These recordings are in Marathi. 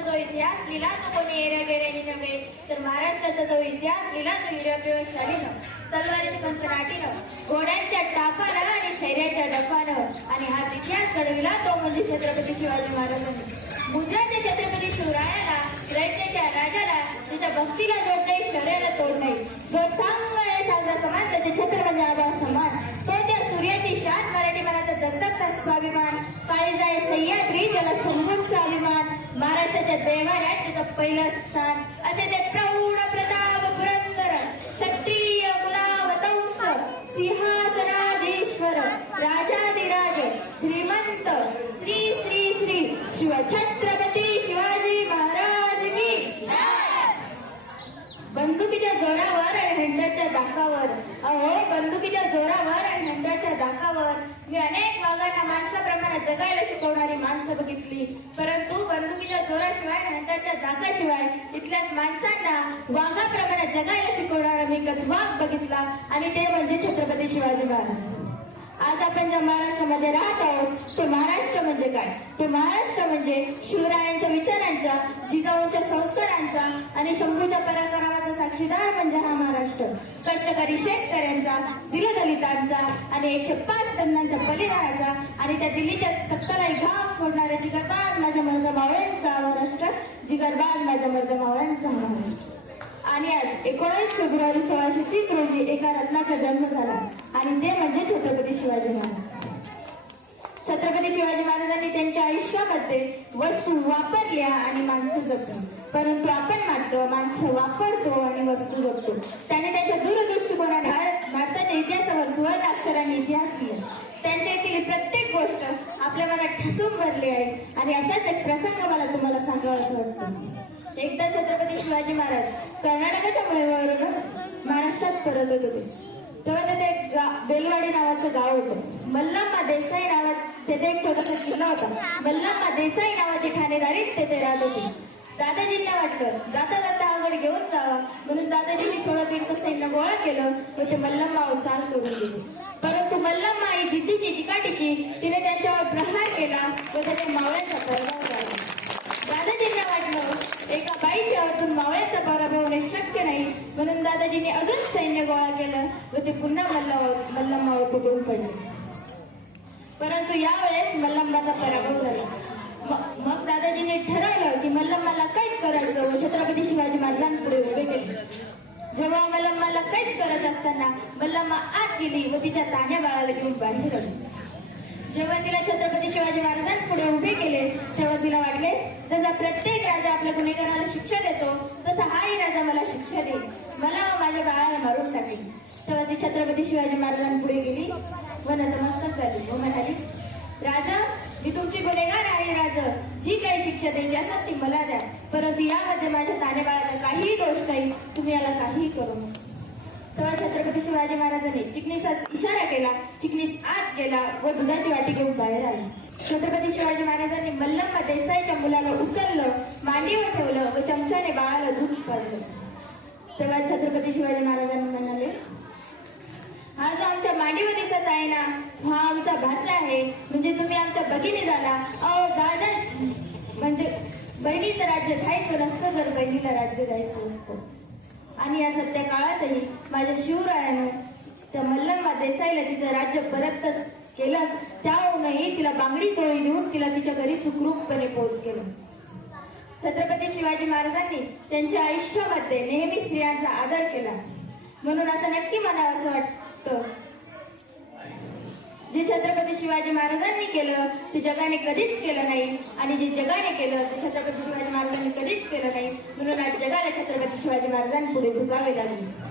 महाराष्ट्राचा जो इतिहास लिहिला तो कोणी एऱ्या गेऱ्याने नव्हे तर महाराष्ट्राचा जो इतिहास लिहिला तो हिरव्यशालीनं तलवारीच्या कंकणाटीनं घोड्यांच्या टापानं आणि शैर्याच्या डफानं आणि हा इतिहास घडविला तो म्हणजे छत्रपती शिवाजी महाराजांनी. गुजरातच्या छत्रपती शिवरायाला रयतेच्या राजाला त्याच्या भक्तीला जोड नाही शर्याला तोड नाही जो सांग साजरा समान त्याचे छत्र म्हणजे आभार समान तो त्या सूर्याची शान मराठी मनाचा दत्तकचा स्वाभिमान. काळीजाय सह्याद्री ज्याला शंभूंचा अभिमान. महाराष्ट्राच्या देवाला त्याचं पहिलं स्थान. असे ते प्रौढ प्रताप पुरंदर क्षत्रिय गुणावतंस सिंहासनाधीश्वर राजाधिराज श्रीमंत श्री श्री श्री शिवछत्रपती शिवाजी महाराज की. बंदुकीच्या जोरावर आणि हंड्याच्या दाखावर. अहो बंदुकीच्या जोरावर आणि हंड्याच्या दाखावर. मी अनेक वाघांना माणसाप्रमाणे जगायला शिकवणारी माणसं बघितली. परंतु बंदुकीच्या जोराशिवाय आणि हंड्याच्या इथल्याच माणसांना वाघाप्रमाणे जगायला शिकवणारा मी कधी वाघ बघितला आणि ते म्हणजे छत्रपती शिवाजी महाराज. आज आपण ज्या महाराष्ट्रामध्ये राहत आहोत ते महाराष्ट्र म्हणजे काय? ते महाराष्ट्र म्हणजे शिवरायांच्या विचारांचा जिजाऊंच्या संस्कारांचा आणि शंभूच्या पराक्रमाचा साक्षीदार म्हणजे हा महाराष्ट्र. कष्टकरी शेतकऱ्यांचा दिलदलितांचा आणि एकशे पाच टन्नांच्या बलिदानाचा आणि त्या दिल्लीच्या तत्काला घाम फोडणाऱ्या जिगरबाल माझ्या मर्द मावळ्यांचा महाराष्ट्र जिगरबाल माझ्या मर्द मावळ्यांचा हा महाराष्ट्र. आणि आज एकोणीस फेब्रुवारी सोळाशे तीस रोजी एका रत्नाचा जन्म झाला. आणि ते म्हणजे छत्रपती शिवाजी महाराज. छत्रपती शिवाजी महाराजांनी त्यांच्या आयुष्यामध्ये वस्तू वापरल्या आणि माणसं जगतो परंतु आपण मात्र माणसं वापरतो आणि वस्तू जगतो. त्याने त्याच्या दूरदृष्टिकोनाने भारताच्या इतिहासावर सुवर्ण अक्षरांनी इतिहास लिहिला. त्यांच्या येथील प्रत्येक गोष्ट आपल्या मनात ठसून भरली आहे. आणि असाच एक प्रसंग मला तुम्हाला सांगावा असं वाटतं. एकदा छत्रपती शिवाजी महाराज कर्नाटकाच्या मुळेवरून महाराष्ट्रात परत होत. होते तेव्हा तिथे एक बेलवाडी नावाचं गाव होतं. मल्लम्मा देसाई नावात तेथे एक छोटासा किल्ला होता. मल्लम्मा देसाई नावाची ठाणेदारी तेथे राहत होती. दादाजींना वाटलं जाता जाता आवड घेऊन जावा. म्हणून दादाजींनी थोडं तीर्थ सैन्य गोळा केलं व ते मल्लम्मावर चाल सोडून दिली. परंतु मल्लम्मा ही जिद्दीची चिकाटीची तिने त्यांच्यावर प्रहार केला व त्याने मावळ्याचा पराभव झाला एका बाईच्या हातून मावळ्याचा पराभव होणे शक्य नाही. म्हणून दादाजींनी अजून सैन्य गोळा केलं व ते पुन्हा मल्लावर मल्लम्मावर तुटून पडले. परंतु यावेळेस मल्लम्माचा पराभव झाला. मग दादाजीने ठरवलं की मल्लम्माला कैद करायचं व छत्रपती शिवाजी महाराजांपुढे उभे केले. जेव्हा मल्लम्माला कैद करत असताना मल्लम्मा आत गेली व तिच्या ताण्या बाळाला घेऊन बाहेर आली. जेव्हा तिला छत्रपती शिवाजी महाराजांपुढे केले तिला वाटले जसा प्रत्येक राजा आपल्या गुन्हेगाराला शिक्षा देतो तसा हाही राजा मला शिक्षा देईल. मला व माझ्या बाळाला मारून टाकेल. तेव्हा ती छत्रपती शिवाजी महाराजांपुढे गेली. व नतमस्तक झाली. व म्हणाली राजा मी तुमची गुन्हेगार आहे राजा. जी काही शिक्षा द्यायची असेल ती मला द्या. परंतु यामध्ये माझ्या ताने बाळाला काहीही दोष नाही. तुम्ही याला काहीही करू नका. तेव्हा छत्रपती शिवाजी महाराजांनी चिकणीसात इशारा केला. चिकणीस आत गेला व दुधाची वाटी घेऊन बाहेर आली. छत्रपती शिवाजी महाराजांनी मल्लम्मा देसाईच्या मुलाला उचललं मांडीवर ठेवलं व चमच्याने बाळाला दूध पाजलं. तेव्हा छत्रपती शिवाजी महाराजांनी म्हणाले हा जो आमच्या मांडीवर दिसत आहे ना हा आमचा भाचा आहे. म्हणजे तुम्ही आमच्या भगिनी झाला. अहो दादा म्हणजे बहिणीचं राज्य जायचं नसतं जर बहिणीला राज्य जायचं नसतं. आणि या सध्या काळातही माझ्या शिवरायानं त्या मल्लम्मा देसाईला तिचं राज्य परत केलं. त्याहूनही तिला बांगडी चोळी देऊन तिला तिच्या घरी सुखरूपपणे पोहोच केलं. छत्रपती शिवाजी महाराजांनी त्यांच्या आयुष्यामध्ये नेहमी स्त्रियांचा आदर केला. म्हणून असं नक्की मला असं वाटतं. जे छत्रपती शिवाजी महाराजांनी केलं ते जगाने कधीच केलं नाही. आणि जे जगाने केलं ते छत्रपती शिवाजी महाराजांनी कधीच केलं नाही. म्हणून आज जगाला छत्रपती शिवाजी महाराजांनी पुढे झुकावे लागले.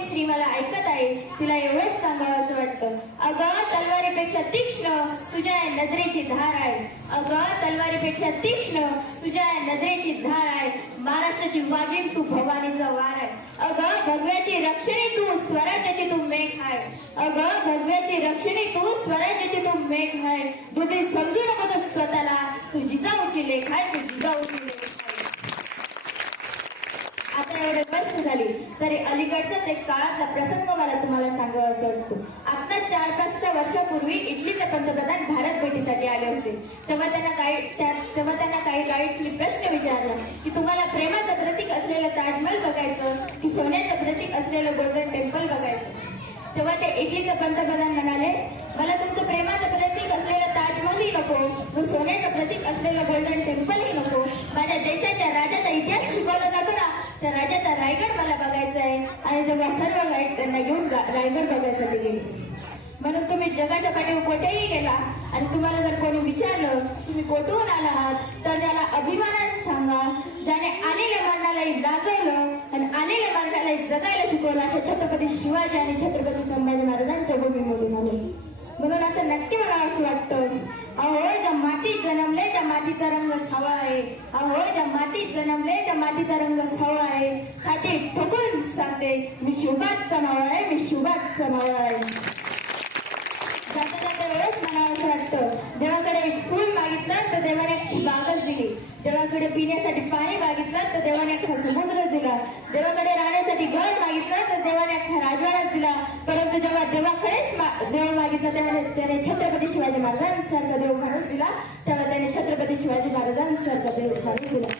आज स्त्री मला ऐकत आहे. तिला एवढंच सांगावं असं वाटतं. अगं तलवारीपेक्षा तीक्ष्ण तुझ्या या नजरेची धार आहे. अगं तलवारीपेक्षा तीक्ष्ण तुझ्या या नजरेची धार आहे. महाराष्ट्राची वाघीण तू भवानीचा वार आहे. अगं भगव्याची रक्षणी तू स्वराज्याची तू मेघ आहे. अगं भगव्याची रक्षणी तू स्वराज्याची तू मेघ आहे. दुबी समजू नको तू स्वतःला. तू जिजाऊची लेख आहे तू जिजाऊची वर्ष झाली तरी अलीकडचाच एक काळातला प्रसंग मला तुम्हाला सांगावा असं वाटतो. आता चार पाच वर्षापूर्वी इटलीचे पंतप्रधान भारत भेटीसाठी आले होते. तेव्हा त्यांना काही तेव्हा त्यांना काही गाईड्सनी प्रश्न विचारला की तुम्हाला प्रेमाचं प्रतीक असलेलं ताजमहल बघायचं की सोन्याचं प्रतीक असलेलं गोल्डन टेम्पल बघायचं? तेव्हा ते इटलीचे पंतप्रधान म्हणाले मला तुमचं प्रेमाचं प्रतीक असलेलं ताजमहलही नको सोन्याचं प्रतीक असलेलं गोल्डन टेम्पलही नको. माझ्या देशाच्या राजाचा इतिहास शिकवला दाखवा त्या राजाचा रायगड मला बघायचा आहे. आणि तेव्हा सर्व गाईड त्यांना घेऊन रायगड बघायसाठी गेले. म्हणून तुम्ही जगाच्या पाठीवर कुठेही गेला आणि तुम्हाला जर कोणी विचारलं तुम्ही कोठून आहात तर त्याला अभिमानाने सांगा. ज्याने आलेल्या मानालाही गाजवलं आणि आलेल्या मानालाही जगायला शिकवलं अशा छत्रपती शिवाजी आणि छत्रपती संभाजी महाराजांच्या भूमीमधून आले. म्हणून असं नक्की मला असं वाटतं अहो ज्या मातीत जण मातीचा रंग सावळा आहे. अहो त्या मातीत जन्मले त्या मातीचा रंग सावळा आहे. खाते ठोकून सांगते मी शुभात मावळा आहे मी शुभात मावळा आहे जाता जाता वेळेस मला असं वाटतं देवाकडे एक फूल मागितलं तर देवाने बागच दिली. देवाकडे पिण्यासाठी पाणी मागितलं तर देवाने अख्खा समुद्र दिला. देवाकडे राहण्यासाठी घर मागितलं तर देवाने अख्खा राजवाडाच दिला. परंतु जेव्हा देवाकडेच देव मागितलं तेव्हा त्याने छत्रपती शिवाजी महाराजांसारखा देव माणूस दिला. तेव्हा त्याने छत्रपती शिवाजी महाराजांसारखा देव माणूस दिला.